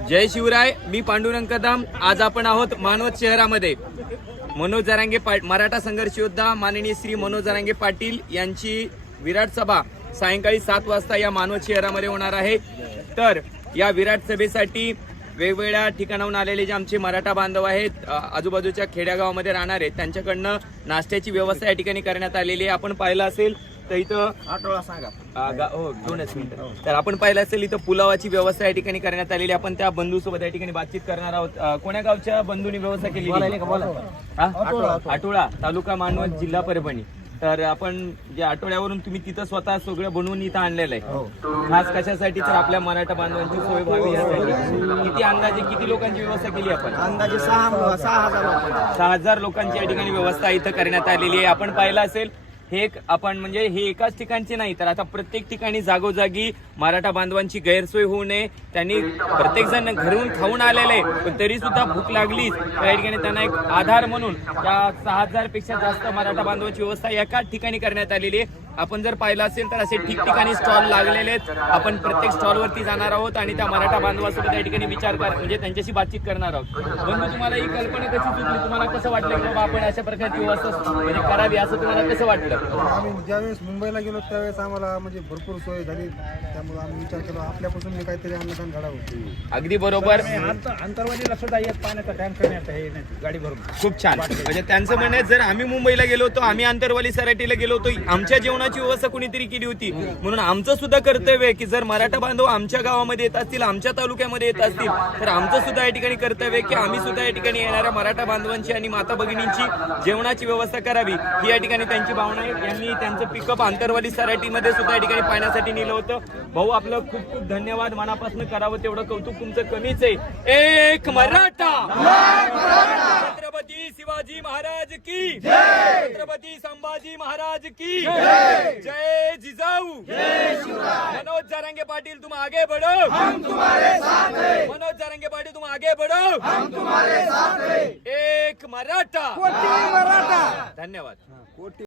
जय शिवराय मी पांडुरंग कदम आज आपण आहोत मानवत शहरामध्ये. मनोज जरांगे पाट मराठा संघर्ष योद्धा माननीय श्री मनोज जरांगे पाटील यांची विराट सभा सायंकाळी सात वाजता या मानवत शहरामध्ये होणार आहे. तर या विराट सभेसाठी वेगवेगळ्या ठिकाणाहून आलेले जे आमचे मराठा बांधव आहेत आजूबाजूच्या खेड्यागावामध्ये राहणार आहेत त्यांच्याकडनं नाश्त्याची व्यवस्था या ठिकाणी करण्यात आलेली आहे. आपण पाहिलं असेल तर इथं आठवडा सांगा. गा- हो दोनच मिनिटं. तर आपण पाहिलं असेल इथं पुलावाची व्यवस्था या ठिकाणी करण्यात आलेली. आपण त्या बंधू सोबत या ठिकाणी बातचीत करणार आहोत. अ, कोण्या गावच्या बंधूंनी व्यवस्था केली आठवडा तालुका मानवत जिल्हा परभणी. तर आपण जे आठवड्यावरून तुम्ही तिथं स्वतः सगळं बनवून इथं आणलेलं आहे. खास कशासाठी तर आपल्या मराठा बांधवांची सोय व्हावी यासाठी. किती अंदाजे किती लोकांची व्यवस्था केली आपण? अंदाजे सहा सहा हजार लोक. सहा हजार लोकांची या ठिकाणी व्यवस्था इथं करण्यात आलेली आहे. आपण पाहिलं असेल हे एक आपण म्हणजे हे एकाच ठिकाणचे नाही तर आता प्रत्येक ठिकाणी जागोजागी मराठा बांधवांची गैरसोय होऊ नये त्यांनी प्रत्येक जण घरून खाऊन आलेले पण तरी सुद्धा भूक लागली त्या ठिकाणी त्यांना एक आधार म्हणून त्या सहा हजारपेक्षा जास्त मराठा बांधवांची व्यवस्था एकाच ठिकाणी करण्यात आलेली आहे. आपण जर पाहिलं असेल तर असे ठिकठिकाणी स्टॉल लागलेले आहेत. आपण प्रत्येक स्टॉलवरती जाणार आहोत आणि त्या मराठा बांधवासोबत या ठिकाणी विचार कर म्हणजे त्यांच्याशी बातचीत करणार आहोत. बंधू तुम्हाला ही कल्पना कशी सुचली तुम्हाला कसं वाटलं की बाबा आपण अशा प्रकारची व्यवस्था म्हणजे करावी असं तुम्हाला कसं वाटलं? आम्ही ज्यावेळेस मुंबईला गेलो त्यावेळेस आम्हाला म्हणजे भरपूर सोय झाली. त्यामुळे आम्ही विचार केला आपल्यापासून मी काहीतरी अन्नदान घडावं. अगदी बरोबर. आंतरवादीला सुद्धा एक पाण्याचा टँक करण्यात आहे गाडी भरून. खूप छान. म्हणजे त्यांचं म्हणणं आहे, जर आम्ही मुंबईला गेलो होतो आम्ही आंतरवाली सराटीला गेलो होतो आमच्या जेवणाची व्यवस्था कुणीतरी केली होती? म्हणून आमचं सुद्धा कर्तव्य आहे की जर मराठा बांधव आमच्या गावामध्ये येत असतील आमच्या तालुक्यामध्ये येत असतील तर आमचं सुद्धा या ठिकाणी कर्तव्य आहे की आम्ही सुद्धा या ठिकाणी येणाऱ्या मराठा बांधवांची आणि माता भगिनींची जेवणाची व्यवस्था करावी. ही या ठिकाणी त्यांची भावना आहे. यांनी त्यांचं पिकअप आंतरवाली सराटीमध्ये सुद्धा या ठिकाणी पाहण्यासाठी नेलं होतं. भाऊ आपलं खूप खूप धन्यवाद. मनापासून करावं तेवढं कौतुक तुमचं कमीच आहे. एक मराठा! छत्रपती शिवाजी महाराज की! छत्रपती संभाजी महाराज की जय जिजाऊ मनोज जारंगे पाटील तुम आगे बढ़ो। हम तुम्हारे साथ हैं। मनोज जारंगे पाटील तुम आगे बढ़ो। हम तुम्हारे साथ हैं। एक मराठा। मराठा। धन्यवाद।